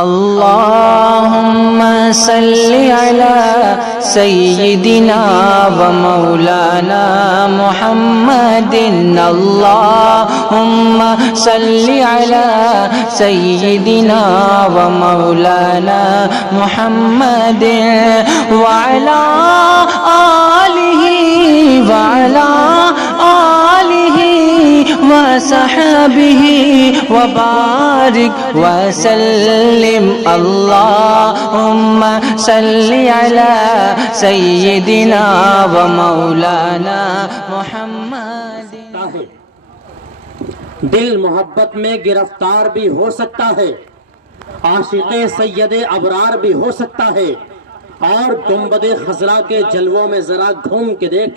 اللہم صلی علی سیدنا و مولانا محمد. اللہم صلی علی سیدنا و مولانا محمد وعلی آلہ وعلی آلہ وصحبہ وبارک وسلم. اللہم صلی علی سیدنا و مولانا محمد. دل محبت میں گرفتار بھی ہو سکتا ہے، عاشق سید ابرار بھی ہو سکتا ہے، اور گنبد خضرا کے جلووں میں ذرا گھوم کے دیکھ،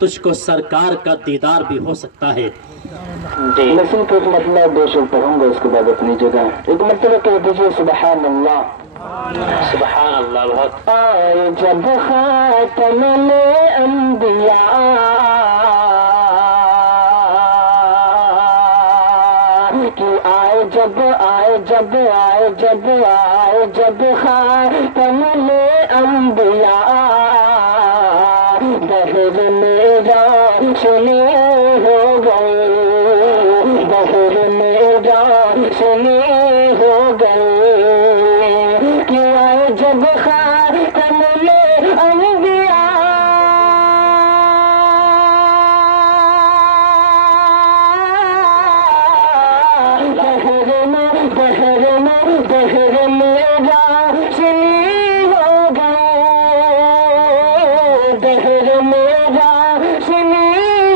تجھ کو سرکار کا دیدار بھی ہو سکتا ہے. میں صرف ایک مطلب دو شعر پڑھوں گا، اس کے بعد اپنی جگہ ایک مرتبہ کہہ دیجیے سبحان اللہ. سبحان اللہ. بہت آئے جب خاتم الانبیاء کہ آئے جب خاتم الانبیاء بہر میرا سنی ہو گئے، بہر میرا سنی ہو گئے کہ آئے جب خاتم الانبیاء. بہر میرا سنی ہو گئے، بہر میرا سنی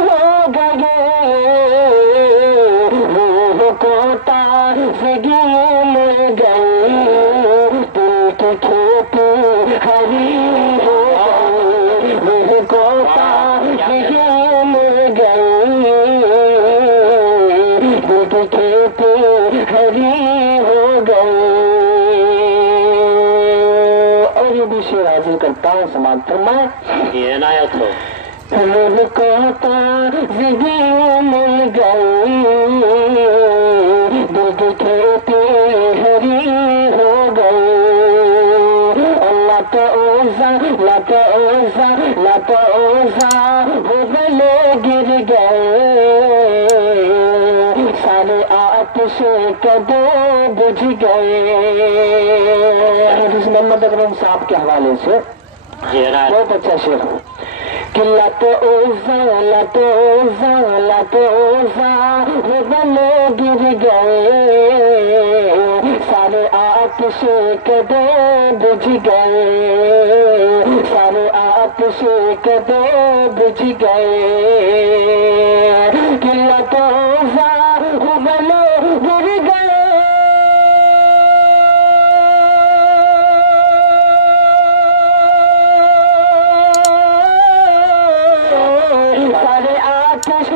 ہو گئے. روح کو تازگی مل گئی، دل کی کھیتی ہری ہو گئی. روح کو تازگی مل گئی، دل کی کھیتی ہری ہو گئی. اور یہ بھی شعر حاصل کرتا ہوں، سماعت فرمائیں. یہ عنایت ہو. روح کو تازگی مل گئی، دل کی کھیتی ہری ہو گئی. لت اوزا وہ گلے گر گئے، سارے آتش کدے بجھ گئے. حضرت محمد اکرم صاحب کے حوالے سے بہت اچھا شعر ہے کہ لت اوزا وہ گلے گر گئے، سارے آتش کدے بجھ گئے، سارے آتش کدے بجھ گئے کہ لت اوزا وہ گلے گر گئے. سارے آتش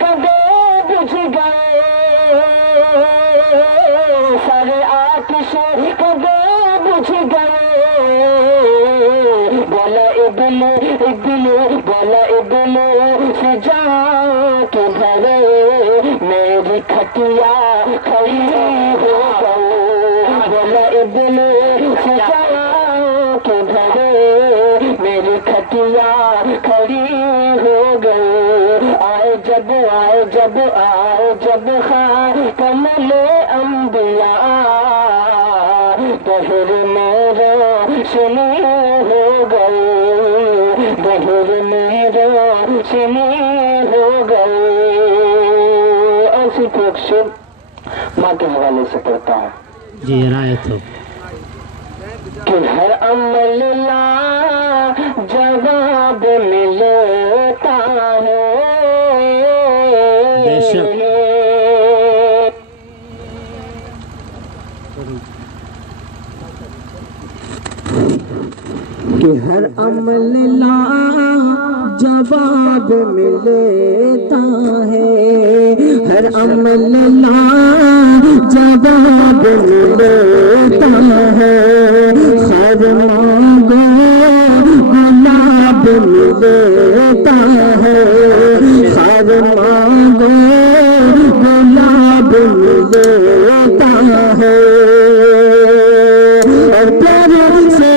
کدے بجھ گئے، سارے آتش کدے بجھ گئے. بولا ابلو سے جا کے بھرے، میری کھٹیا کھڑی ہو گئی. بولا ابلو سے جا کے بھرے، میری کھٹیا کھڑی ہو گئی. آئے جب خاتم الانبیاء بہر میرا سنی ہو گئی، بہر میرا سنی ہو گئی. اور صرف ایک شعر ماں کے حوالے سے پڑھتا ہوں. جی عنایت ہو. کہ ہر عمل لا جواب ملتا ہے، بے شک. کہ ہر عمل لا جواب ملتا ہے، ہر عمل لا جواب ملتا ہے، خیر مانگو گلاب ملتا ہے، خیر مانگو گلاب ملتا ہے، اور پیار سے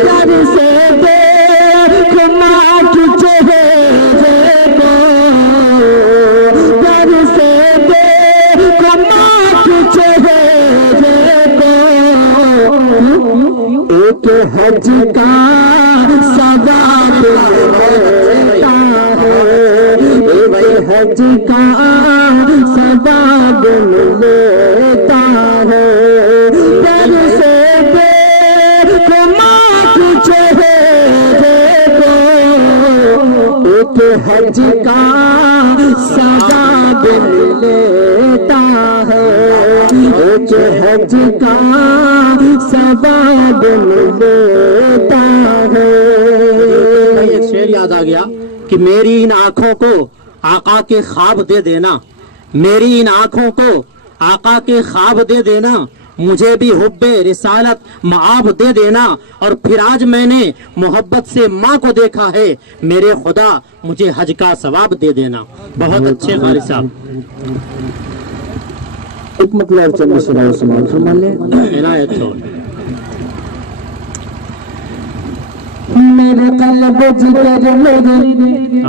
پیار سے دیکھ ماں کی چہرے کو، پیار سے دیکھ ماں کی چہرے کو، ایک حج کا ثواب ملتا ہے، ایک حج کا ثواب ملتا ہے، پیار سے دیکھ ماں کی چہرے کو، ایک حج کا ثواب ملتا ہے، ایک حج کا ثواب ملتا ہے۔ ایک شعر یاد آ گیا کہ میری ان آنکھوں کو آقا کے خواب دے دینا، میری ان آنکھوں کو آقا کے خواب دے دینا، مجھے بھی حب رسالت معاب دے دینا، اور پھر آج میں نے محبت سے ماں کو دیکھا ہے، میرے خدا مجھے حج کا ثواب دے دینا۔ بہت اچھے قاری صاحب، ایک مطلب چند سنائے سماعت فرما لیں۔ عنایت ہو۔ میرے قلب جگر میرے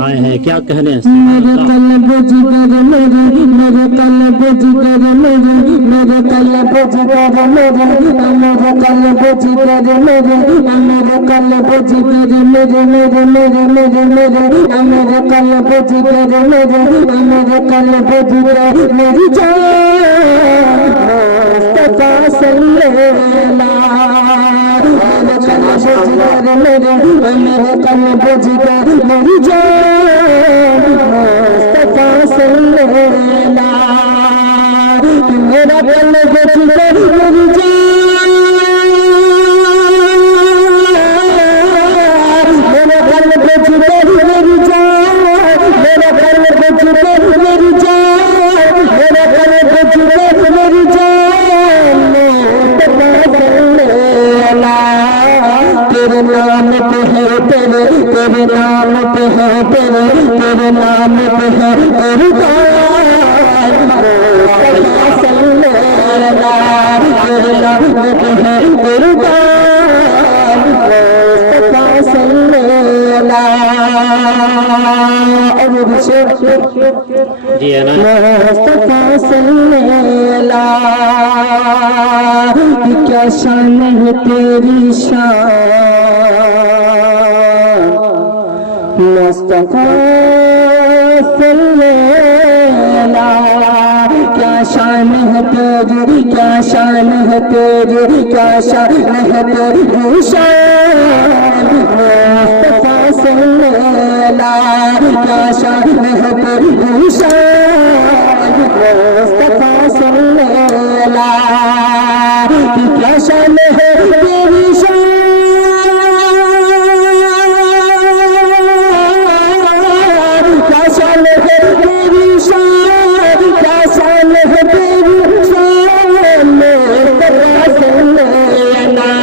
آئے ہیں کیا کہنے ہیں؟ میرے قلب جگر میرے، میرے قلب جگر میرے، میرے قلب جگر میرے، میرے قلب جگر میرے، میرے قلب جگر میرے، میرے میرے میرے میرے، میرے قلب جگر میرے، میرے قلب جگر میری جان مصطفیٰ صلی اللہ، میرے قلب جگر میرے، میرے قلب جگر میری جان مصطفیٰ صلی اللہ، میرا قلب جگر میری جان، میرا قلب جگر میری جان، میرا قلب جگر میری جان، میرا قلب جگر میری جان مصطفیٰ صلی اللہ، تیرے نام پہ ہے تیرے، تیرے نام پہ ہے تیرے، تیرے نام پہ ہے تیری جان مصطفیٰ صلی اللہ، تیرے نام پہ ہے تیری جان مصطفیٰ صلی اللہ، اور جی عنایت۔ مصطفیٰ صلی اللہ، کیا شان ہے تیری شان مصطفیٰ صلی اللہ، کیا شان ہے تیری، کیا شان ہے تیری، کیا شان ہے تیری شان مصطفیٰ صلی اللہ، کیا شان ہے تیری شان مصطفیٰ صلی اللہ، کیا شان ہے تیری شان، کیا شان ہے تیری شان، کیا شان ہے تیری شان مصطفیٰ صلی اللہ،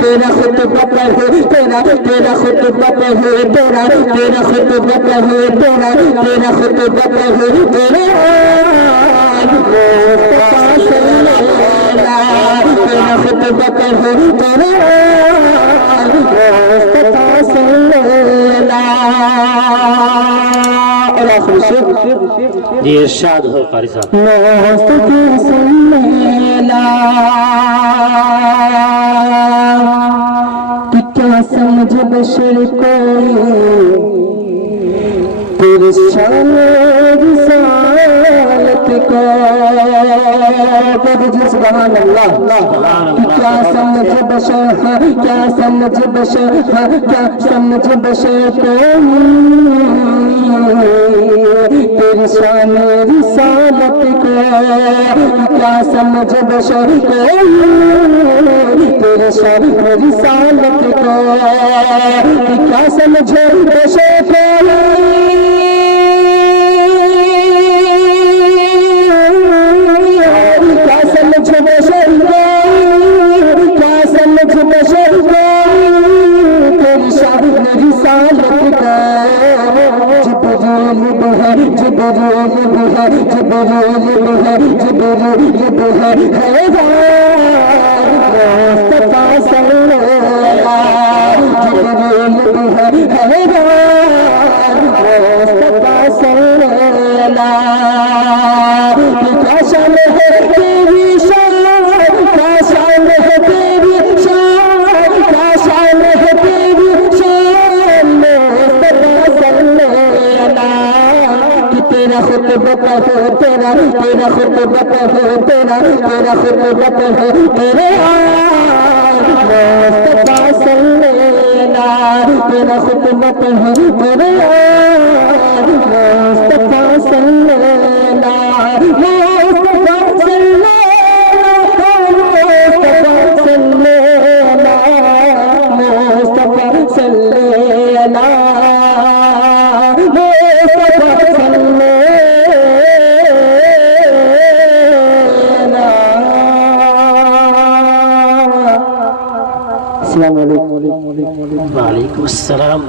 تیرا خطبہ ہے تیرا، تیرا خطبہ ہے تیرا، تیرا خطبہ ہے تیرا، تیرا خطبہ ہے تیرا مصطفیٰ صلی اللہ، تیرا خطبہ ہے تیرا مصطفیٰ صلی اللہ، اور آخر شعر جی ارشاد ہو قاری صاحب۔ مصطفیٰ صلی اللہ، کہ کیا سمجھ بشر کوئی تیری شان رسالت کو، پر جس سبحان اللہ کہ کیا سمجھ بشر ہے کیا سمجھ بشر ہے کیا سمجھ بشر کو تیری شان رسالت کو کیا سمجھ بشر کو تیری شان رسالت کو کیا سمجھ بشر کو تیرا خطبہ ہے تیرا خطبہ ہے تیرے مصطفیٰ صلی اللہ تیرا خطبہ ہے تیرے مصطفیٰ صلی اللہ مصطفیٰ صلی اللہ مصطفیٰ صلی اللہ السلام علیکم. وعلیکم السلام.